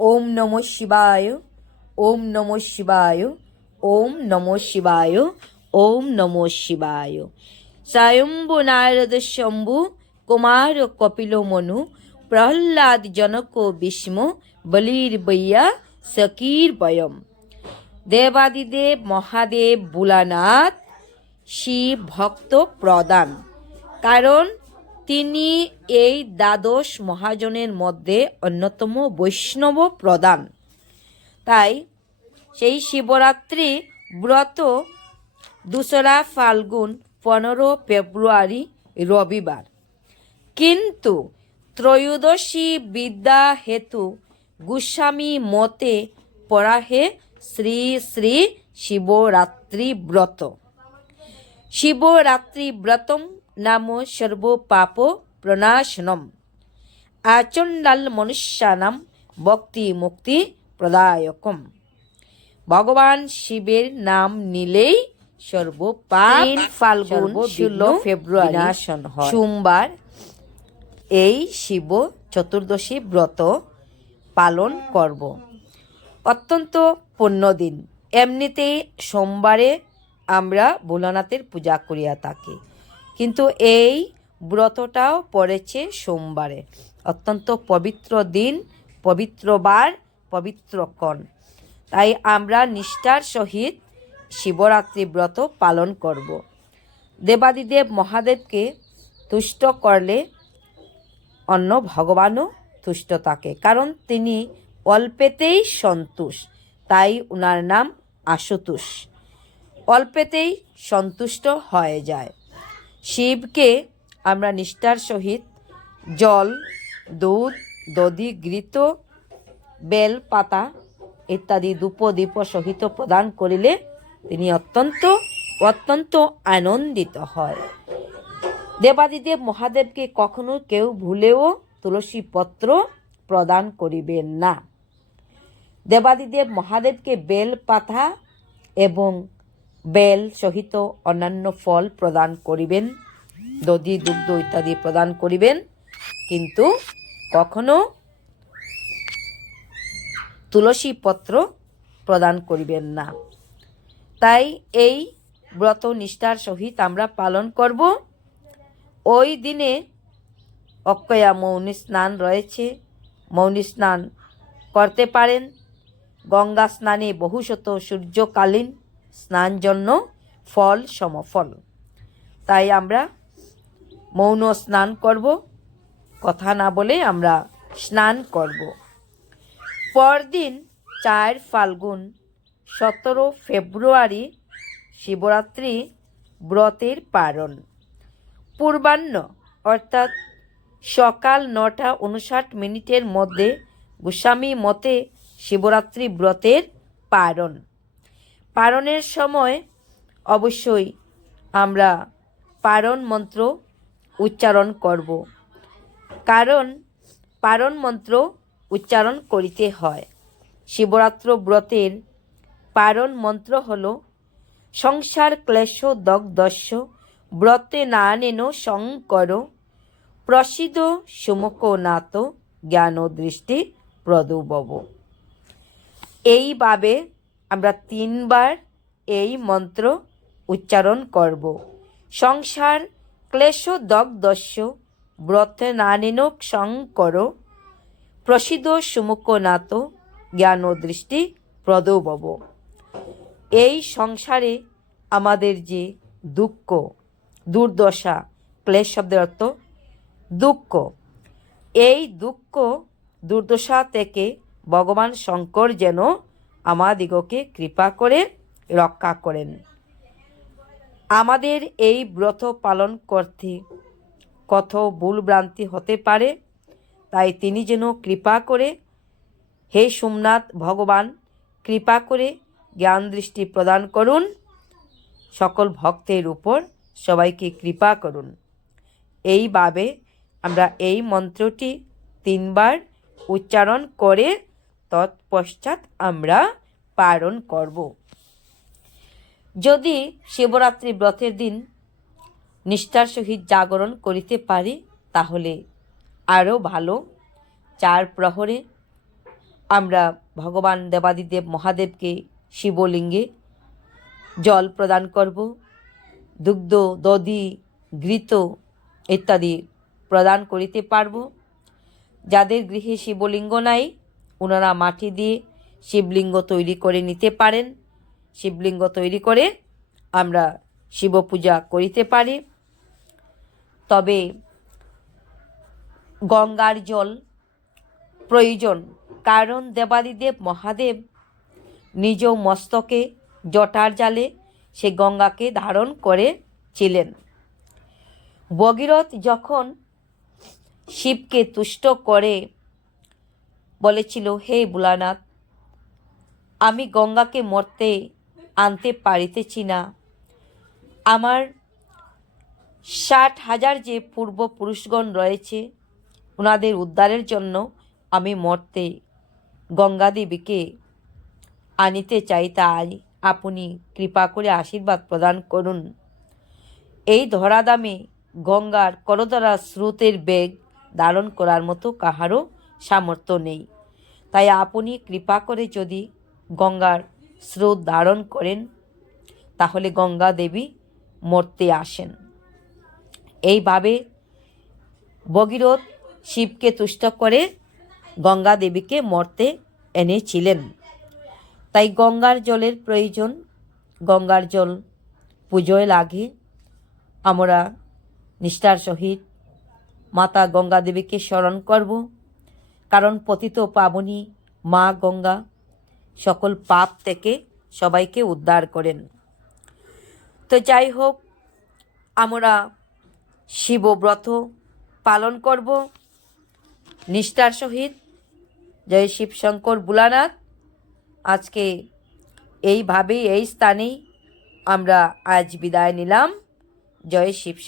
ওম নমঃ শিবায়, ওম নমঃ শিবায়, ওম নমঃ শিবায়, ওম নমঃ শিবায়। স্বয়ম্ভু নারদ শম্ভু কুমার কপিল মনু প্রহ্লাদ জনক বিষ্ম বলির বৈয়া সকির বয়ম। দেবাদিদেব মহাদেব ভোলানাথ শিব ভক্ত প্রদান, কারণ তিনি এই দ্বাদশ মহাজনের মধ্যে অন্যতম বৈষ্ণব প্রধান। তাই সেই শিবরাত্রি ব্রত 2রা ফাল্গুন 15 ফেব্রুয়ারি রবিবার, কিন্তু ত্রয়োদশী বিদ্যা হেতু গোস্বামী মতে পড়া হে শ্রী শ্রী শিবরাত্রি ব্রত। শিবরাত্রি ব্রতম নাম সর্ব পাপ প্রণাশনম আচণ্ডাল মনুষ্যানাম ভক্তি মুক্তি প্রদায়কম। ভগবান শিবের নাম নিলেই সর্ব পাপ ফাল্গুন 16 ফেব্রুয়ারি বিনাশন হয়। সোমবার এই শিব চতুর্দশী ব্রত পালন করব। অত্যন্ত পুণ্য দিন। এমনিতেই সোমবারে আমরা ভোলানাথের পূজা করিয়া থাকি, কিন্তু এই ব্রতটাও পড়েছে সোমবারে। অত্যন্ত পবিত্র দিন, পবিত্র বার, পবিত্র ক্ষণ। তাই আমরা নিষ্ঠার সহিত শিবরাত্রি ব্রত পালন করব। দেবাদিদেব মহাদেবকে তুষ্ট করলে অন্য ভগবানও তুষ্ট থাকে, কারণ তিনি অল্পেতেই সন্তুষ্ট, তাই ওনার নাম আশুতোষ। অল্পেতেই সন্তুষ্ট হয়ে যায়। শিবকে আমরা নিষ্ঠার সহিত জল, দুধ, দধি, ঘৃত, বেল পাতা ইত্যাদি ধূপ দীপ সহিত প্রদান করিলে তিনি অত্যন্ত অত্যন্ত আনন্দিত হয়। দেবাদিদেব মহাদেবকে কখনো কেউ ভুলেও তুলসী পত্র প্রদান করিবেন না। দেবাদিদেব মহাদেবকে বেল পাতা এবং বেল সহিত অন্যান্য ফল প্রদান করিবেন, দধি দুগ্ধ ইত্যাদি প্রদান করিবেন, কিন্তু কখনো তুলসী পত্র প্রদান করিবেন না। তাই এই ব্রত নিষ্ঠার সহিত আমরা পালন করব। ওই দিনে অক্ষয়া মৌনী স্নান রয়েছে, মৌনী স্নান করতে পারেন। গঙ্গা স্নানে বহুশত সূর্যকালীন স্নান জন্য ফল সমফল। তাই আমরা মৌন স্নান করব, কথা না বলে আমরা স্নান করব। পরদিন 4 ফাল্গুন 17 ফেব্রুয়ারি শিবরাত্রি ব্রতের পারণ। পূর্বাহ্ন অর্থাৎ সকাল 9:59 মধ্যে গোস্বামী মতে শিবরাত্রি ব্রতের পারণ। পারণের সময় অবশ্যই আমরা পারণ মন্ত্র উচ্চারণ করব, কারণ পারণ মন্ত্র উচ্চারণ করিতে হয়। শিবরাত্র ব্রতের পারণ মন্ত্র হল সংসার ক্লেশ দগ্ধস্য ব্রতে নানেন শঙ্কর প্রসিদ সুমুখনাথ জ্ঞান দৃষ্টি প্রদুবব। এইভাবে আমরা 3 বার এই মন্ত্র উচ্চারণ করব। সংসার ক্লেশ দগ্ধস্য ব্রতে নানেন শঙ্কর প্রসিদ সুমুখনাথ জ্ঞান দৃষ্টি প্রদুবব। এই সংসারে আমাদের যে দুঃখ, দুর্দশা, ক্লেশ শব্দের অর্থ দুঃখ, এই দুঃখ দুর্দশা থেকে ভগবান শঙ্কর যেন আমাদিগকে কৃপা করে রক্ষা করেন। আমাদের এই ব্রত পালন করতে কত ভুলভ্রান্তি হতে পারে, তাই তিনি যেন কৃপা করে, হে সোমনাথ ভগবান কৃপা করে জ্ঞান দৃষ্টি প্রদান করুন, সকল ভক্তের উপর সবাইকে কৃপা করুন। এইভাবে আমরা এই মন্ত্রটি 3 বার উচ্চারণ করে তৎপশ্চাৎ আমরা পালন করব। যদি শিবরাত্রি ব্রতের দিন নিষ্ঠার সহিত জাগরণ করিতে পারি তাহলে আরও ভালো। 4 প্রহরে আমরা ভগবান দেবাদিদেব মহাদেবকে শিবলিঙ্গে জল প্রদান করব, দুগ্ধ, দধি, ঘৃত ইত্যাদি প্রদান করিতে পারব। যাদের গৃহে শিবলিঙ্গ নাই ওনারা মাটি দিয়ে শিবলিঙ্গ তৈরি করে নিতে পারেন। শিবলিঙ্গ তৈরি করে আমরা শিব পূজা করিতে পারি। তবে গঙ্গার জল প্রয়োজন, কারণ দেবাদিদেব মহাদেব নিজ মস্তকে জটার জালে সে গঙ্গাকে ধারণ করেছিলেন। ভগীরথ যখন শিবকে তুষ্ট করে বলেছিল, হে ভোলানাথ, আমি গঙ্গাকে মরতে আনতে পারিতেছি না, আমার 60,000 যে পূর্বপুরুষগণ রয়েছে ওনাদের উদ্ধারের জন্য আমি মরতে গঙ্গা দেবীকে আনিতে চাই, তাই আপনি কৃপা করে আশীর্বাদ প্রদান করুন। এই ধরাধামে গঙ্গার করতরা স্রোতের বেগ ধারণ করার মতো কাহারও সামর্থ্য নেই, তাই আপনি কৃপা করে যদি গঙ্গার স্রোত ধারণ করেন তাহলে গঙ্গা দেবী মরতে আসেন। এইভাবে ভগীরথ শিবকে তুষ্ট করে গঙ্গা দেবীকে মরতে এনেছিলেন। তাই গঙ্গার জলের প্রয়োজন, গঙ্গার জল পুজোয় লাগে। আমরা নিষ্ঠার সহিত মাতা গঙ্গা দেবীকে স্মরণ করব, কারণ পতিত পাবনী মা গঙ্গা সকল পাপ থেকে সবাইকে উদ্ধার করেন। তো যাই হোক, আমরা শিবব্রত পালন করব নিষ্ঠার সহিত। জয় শিব শঙ্কর ভোলানাথ। আজকে এইভাবেই এই স্থানেই আমরা আজ বিদায় নিলাম। জয় শিব।